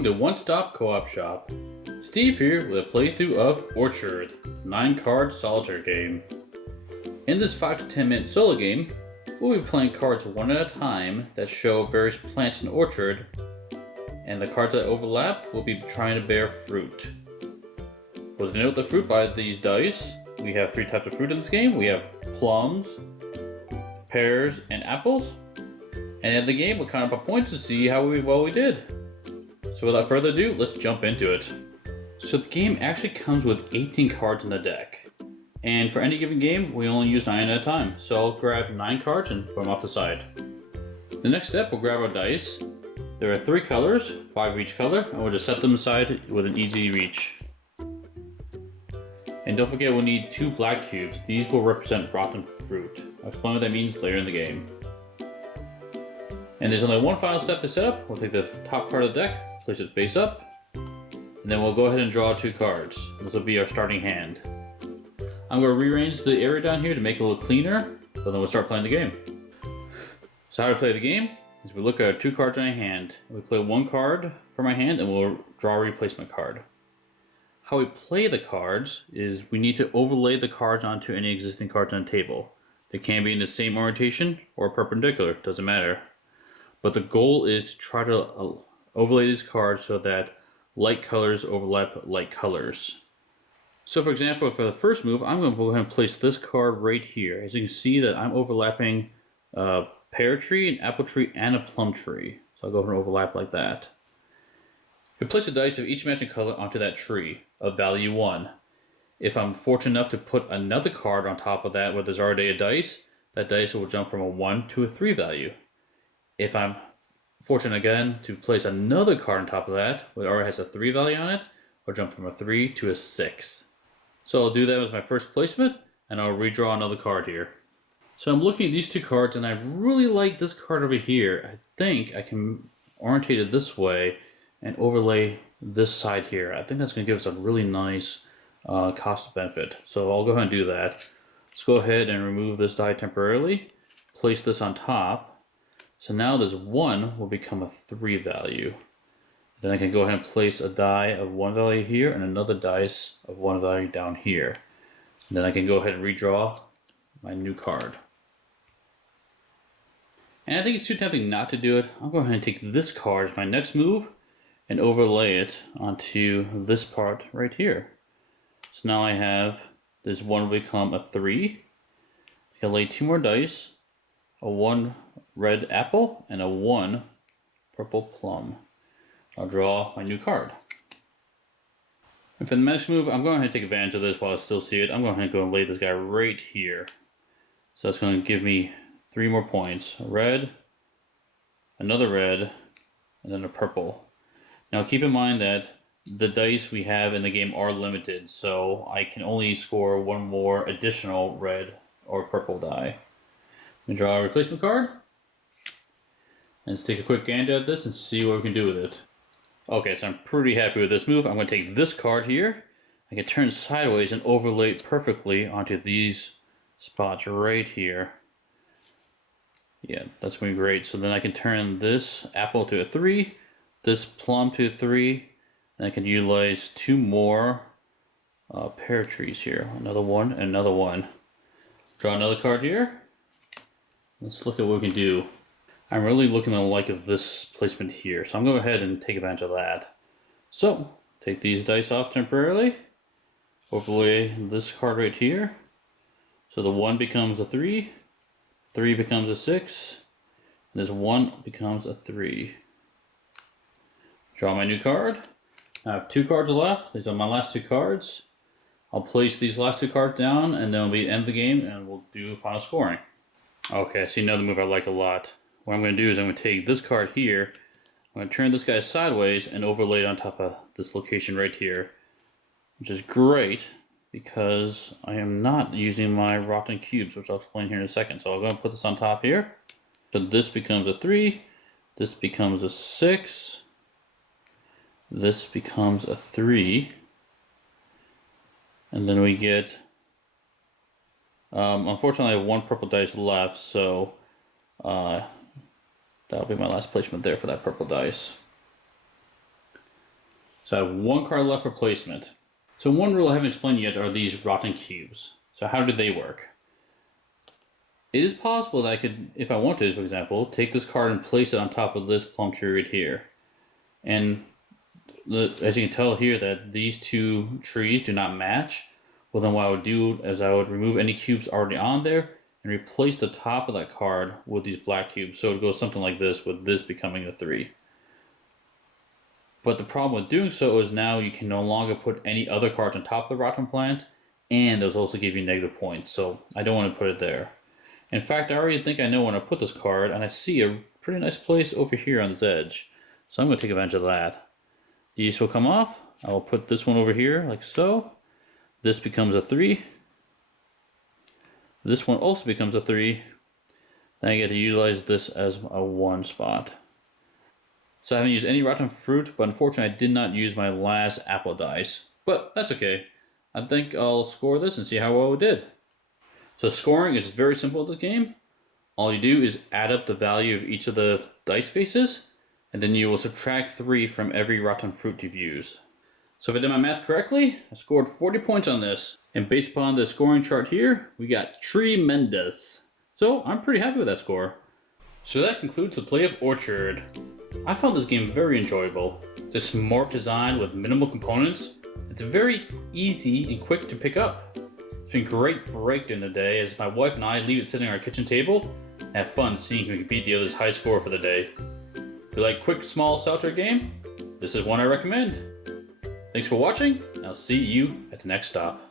Welcome to One Stop Co-op Shop. Steve here with a playthrough of Orchard, 9-card solitaire game. In this 5 to 10 minute solo game, we'll be playing cards one at a time that show various plants in the orchard, and the cards that overlap will be trying to bear fruit. We'll denote the fruit by these dice. We have 3 types of fruit in this game. We have plums, pears, and apples. And in the game, we'll count up our points to see how well we did. So without further ado, let's jump into it. So the game actually comes with 18 cards in the deck. And for any given game, we only use 9 at a time. So I'll grab 9 cards and put them off the side. The next step, we'll grab our dice. There are 3 colors, 5 of each color, and we'll just set them aside with an easy reach. And don't forget, we'll need 2 black cubes. These will represent rotten fruit. I'll explain what that means later in the game. And there's only one final step to set up. We'll take the top card of the deck, place it face up, and then we'll go ahead and draw 2 cards. This will be our starting hand. I'm going to rearrange the area down here to make it a little cleaner, but then we'll start playing the game. So how to play the game is we look at our 2 cards in our hand. We play 1 card from my hand and we'll draw a replacement card. How we play the cards is we need to overlay the cards onto any existing cards on the table. They can be in the same orientation or perpendicular, doesn't matter. But the goal is to try to overlay these cards so that light colors overlap light colors. So for example, for the first move, I'm going to go ahead and place this card right here. As you can see that I'm overlapping a pear tree, an apple tree, and a plum tree. So I'll go ahead and overlap like that. You place the dice of each matching color onto that tree of value 1. If I'm fortunate enough to put another card on top of that where there's already a dice, that dice will jump from a 1 to a 3 value. If I'm fortunate again to place another card on top of that, which already has a 3 value on it, I'll jump from a 3 to a 6. So I'll do that as my first placement, and I'll redraw another card here. So I'm looking at these 2 cards, and I really like this card over here. I think I can orientate it this way and overlay this side here. I think that's going to give us a really nice cost benefit. So I'll go ahead and do that. Let's go ahead and remove this die temporarily, place this on top. So now this 1 will become a 3 value. Then I can go ahead and place a die of 1 value here and another dice of 1 value down here. And then I can go ahead and redraw my new card. And I think it's too tempting not to do it. I'll go ahead and take this card as my next move and overlay it onto this part right here. So now I have this 1 will become a 3. I can lay 2 more dice, a 1 red apple and a 1 purple plum. I'll draw my new card. And for the next move, I'm going to take advantage of this while I still see it. I'm going to go and lay this guy right here. So that's going to give me 3 more points. A red, another red, and then a purple. Now keep in mind that the dice we have in the game are limited, so I can only score 1 more additional red or purple die. I'm going to draw a replacement card. And let's take a quick gander at this and see what we can do with it. Okay, so I'm pretty happy with this move. I'm going to take this card here. I can turn sideways and overlay it perfectly onto these spots right here. Yeah, that's going to be great. So then I can turn this apple to a 3, this plum to a 3, and I can utilize 2 more pear trees here. Another 1 and another 1. Draw another card here. Let's look at what we can do. I'm really looking to like this placement here, so I'm going to go ahead and take advantage of that. So, take these dice off temporarily, overlay this card right here. So the 1 becomes a 3, 3 becomes a 6, and this 1 becomes a 3. Draw my new card. I have 2 cards left. These are my last 2 cards. I'll place these last 2 cards down, and then we'll end the game, and we'll do final scoring. Okay, so another move I like a lot. What I'm going to do is I'm going to take this card here, I'm going to turn this guy sideways and overlay it on top of this location right here, which is great because I am not using my rotten cubes, which I'll explain here in a second. So I'm going to put this on top here. So this becomes a 3, this becomes a 6, this becomes a 3, and then we get, unfortunately I have 1 purple dice left, so that'll be my last placement there for that purple dice. So I have one card left for placement. So one rule I haven't explained yet are these rotten cubes. So how do they work? It is possible that I could, if I wanted, for example, take this card and place it on top of this plum tree right here. And as you can tell here that these two trees do not match. Well, then what I would do is I would remove any cubes already on there and replace the top of that card with these black cubes. So it goes something like this, with this becoming a 3. But the problem with doing so is now you can no longer put any other cards on top of the rotten plant, and those also give you negative points. So I don't want to put it there. In fact, I already think I know when I put this card, and I see a pretty nice place over here on this edge. So I'm going to take advantage of that. These will come off. I will put this one over here like so. This becomes a 3. This one also becomes a 3. Then I get to utilize this as a 1 spot. So I haven't used any rotten fruit, but unfortunately I did not use my last apple dice. But that's okay. I think I'll score this and see how well it did. So scoring is very simple in this game. All you do is add up the value of each of the dice faces, and then you will subtract 3 from every rotten fruit you've used. So if I did my math correctly, I scored 40 points on this. And based upon the scoring chart here, we got tremendous. So I'm pretty happy with that score. So that concludes the play of Orchard. I found this game very enjoyable. It's a smart design with minimal components. It's very easy and quick to pick up. It's been great break during the day as my wife and I leave it sitting on our kitchen table and have fun seeing who can beat the other's high score for the day. If you like quick, small solitaire game, this is one I recommend. Thanks for watching, and I'll see you at the next stop.